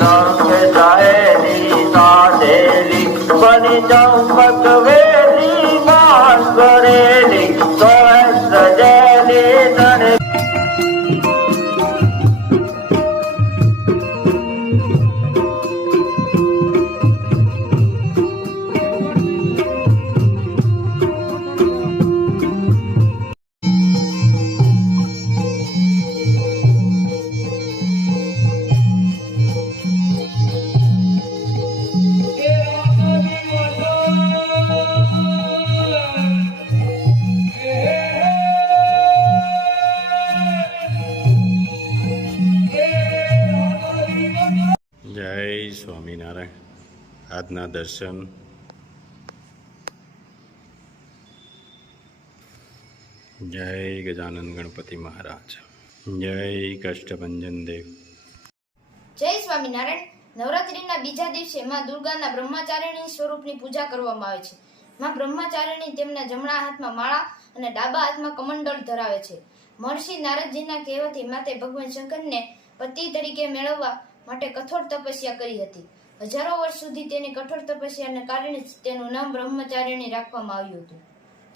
સંગ સહેલી સાધેલી બની ચંપક વેલી માન કરેલી તો સજેલી તને સ્વામિનારાયણ. આજના દર્શન જય ગજાનંદ ગણપતિ મહારાજ, જય કષ્ટભંજન દેવ. જય સ્વામિનારાયણ. નવરાત્રિના બીજા દિવસે માં દુર્ગાના બ્રહ્મચારિણી સ્વરૂપની પૂજા કરવામાં આવે છે. માં બ્રહ્મચારિણી તેમના જમણા હાથમાં માળા અને ડાબા હાથમાં કમંડળ ધરાવે છે. મહર્ષિ નારદજીના કહેવાથી માતે ભગવાન શંકરને પતિ તરીકે મેળવવા માટે કઠોર તપસ્યા કરી હતી. હજારો વર્ષ સુધી તેની કઠોર તપસ્યાને કારણે તેનું નામ બ્રહ્મચારિણી રાખવામાં આવ્યું હતું.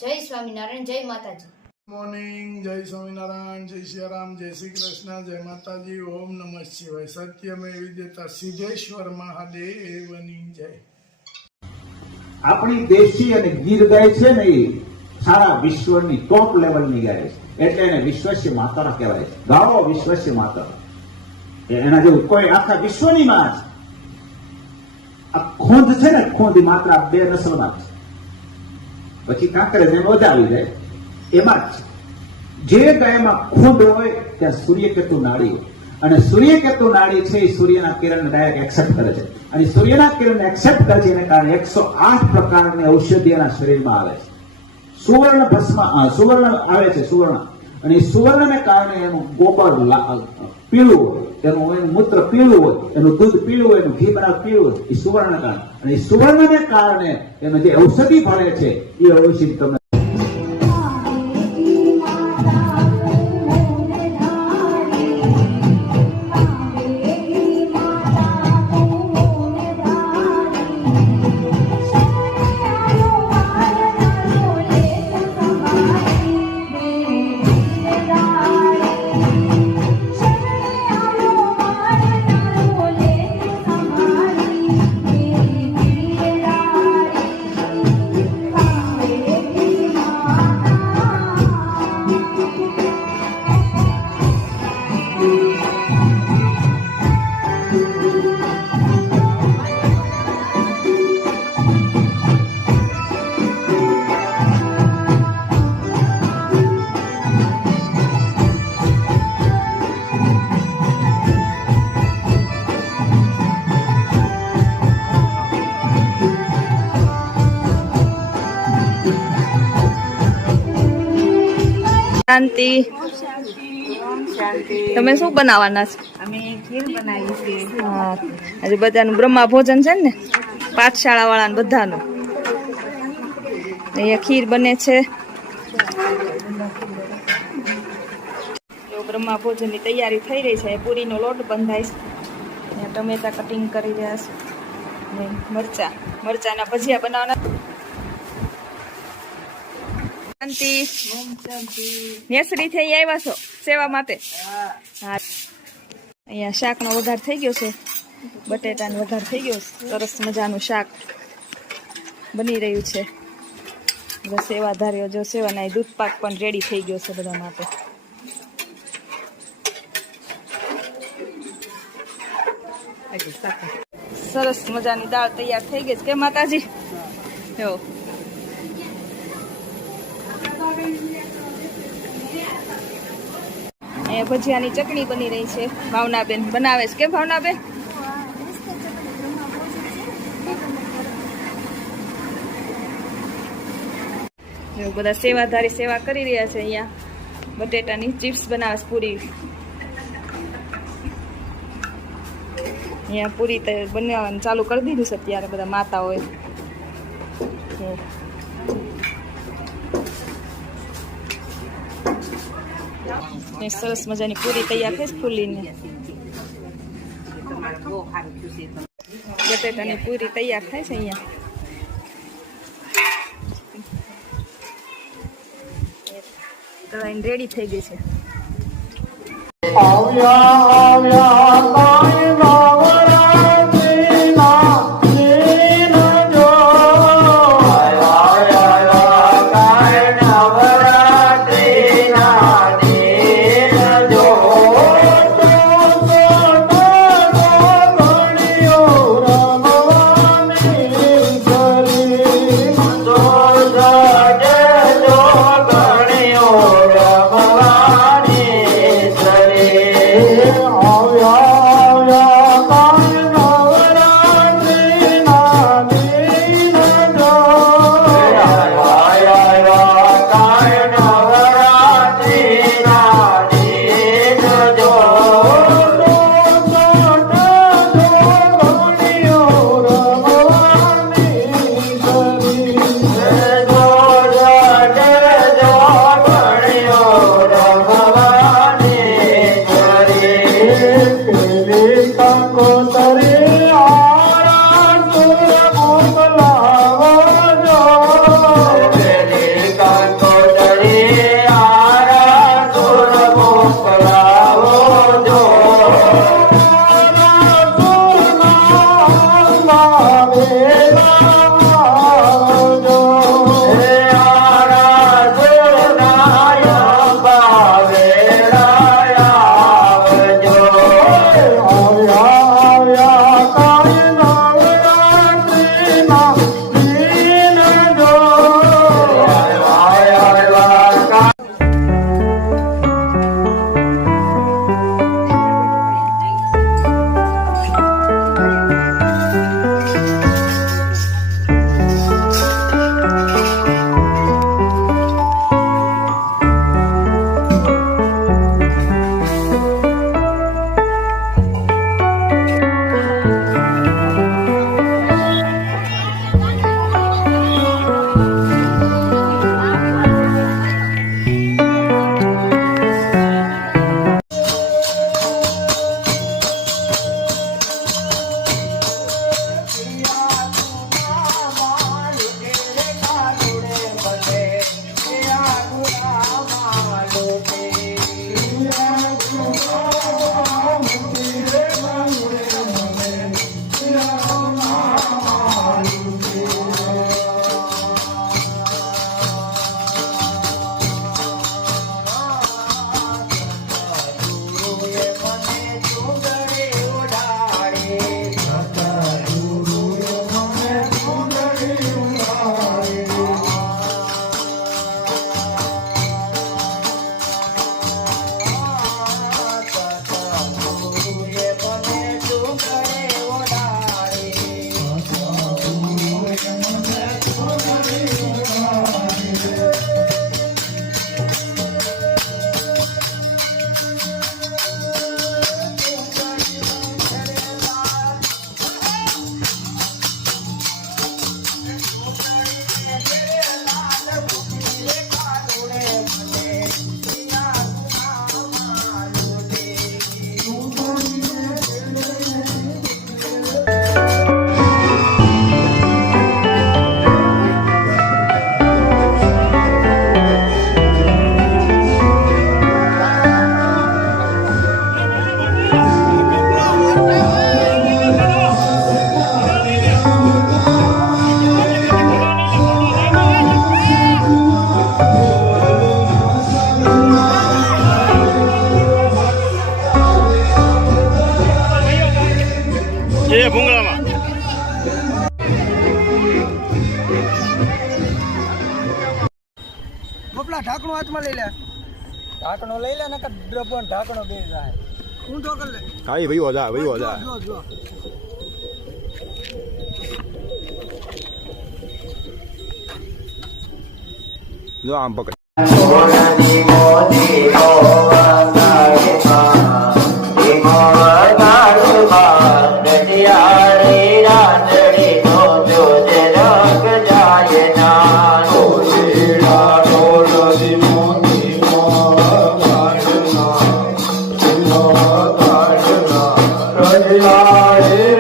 જય સ્વામિનારાયણ. જય માતાજી. મોર્નિંગ. જય સ્વામિનારાયણ, જય સિયારામ, જય શ્રી કૃષ્ણ, જય માતાજી. ઓમ નમઃ શિવાય. સત્યમે વિદ્યતા સિદ્ધેશ્વર મહાદેવની જય. આપણી દેશી અને ગીર ગાય છે ને, એ સારા વિશ્વની ટોપ લેવલની ગાય છે, એટલે એને વિશ્વસ્ય માતા કહેવાય છે. ગાવો વિશ્વસ્ય માતા, એના જેવું કોઈ આખા વિશ્વની માં છે. આ ખોંધ છે ને, ખોંધ માત્ર આ બે નસલમાં છે, પછી કાંકરેજ એમ વધાવી જાય એમાં જ છે. જે ગાયમાં ખોંધ હોય ત્યાં સૂર્યકેતુ નાડી હોય, અને સૂર્યકેતુ નાડી છે એ સૂર્યના કિરણ ડાયરેક્ટ એક્સેપ્ટ કરે છે, અને સૂર્યના કિરણ એક્સેપ્ટ કરે છે એને કારણે 108 પ્રકારની ઔષધિ એના શરીરમાં આવે છે. સુવર્ણ ભસ્મ, સુવર્ણ આવે છે, સુવર્ણ, અને એ સુવર્ણને કારણે એનું ગોબર પીળું હોય, એનું મૂત્ર પીળું હોય, એનું દૂધ પીળું હોય, એનું ઘી બનાવ પીળું હોય, એ સુવર્ણ કારણે. અને એ સુવર્ણને કારણે એમાં જે ઔષધિ ફળે છે એ ઔષધિ તમને શાંતિ. તમે શું બનાવવાના છો? અમે ખીર બનાવી છે. હા, આજે બધાનું બ્રહ્મા ભોજન છે ને, પાઠશાળા વાળાને બધાનું. અહીંયા ખીર બને છે. બ્રહ્મા ભોજનની તૈયારી થઈ રહી છે. પૂરીનો લોટ બંધાય છે. અહીંયા ટમેટા કટિંગ કરી રહ્યા છે. મરચાના ભજીયા બનાવવાના. શાંતિ. નેસડી થઈ આવ્યા છો સેવા માટે? હા. અહીંયા શાકનો વઘાર થઈ ગયો છે, બટેટાનો વઘાર થઈ ગયો છે. સરસ મજાનું શાક બની રહ્યું છે. બધા સેવાધારીઓ જો સેવાના દૂધ પાક પણ રેડી થઈ ગયો છે બધા માટે. સરસ મજાની દાળ તૈયાર થઈ ગઈ છે કે માતાજી? જો એ ભજીયાની ચટણી બની રહી છે. ભાવનાબેન બનાવે છે કે ભાવનાબેન? બધા સેવાધારી સેવા કરી રહ્યા છે. અહીંયા બટેટાની ચિપ્સ બનાવે છે, પૂરી. અહીંયા પૂરી બનાવવાનું ચાલુ કરી દીધું છે અત્યારે બધા માતાઓએ. સરસ મજાની પૂરી તૈયાર થઈ ફૂલીને. બહુ સારું થયું છે તો. બટેટાની પૂરી તૈયાર થાય છે અહીંયા. રેડી થઈ ગઈ છે. આવ્યા આવ્યા કાંઈ નવરાત્રિના દિન જો. ઢાંકણું હાથમાં લઈ લે. ઢાંકણો લઈ લે ને ડબ્બો ઢાંકણો બે જાય. ઊંધો કરી લે. કાઈ ભઈઓ જા ભઈઓ જા. જો આમ પકડ. મોરજી મોદી મોવાનાએ માં મોવાનાએ માં દટિયારી રાતડી નો જોજે રખ જાય ના ઓશીડા મોરજી મોદી મોવાના નો કાઢના રજલા રાધે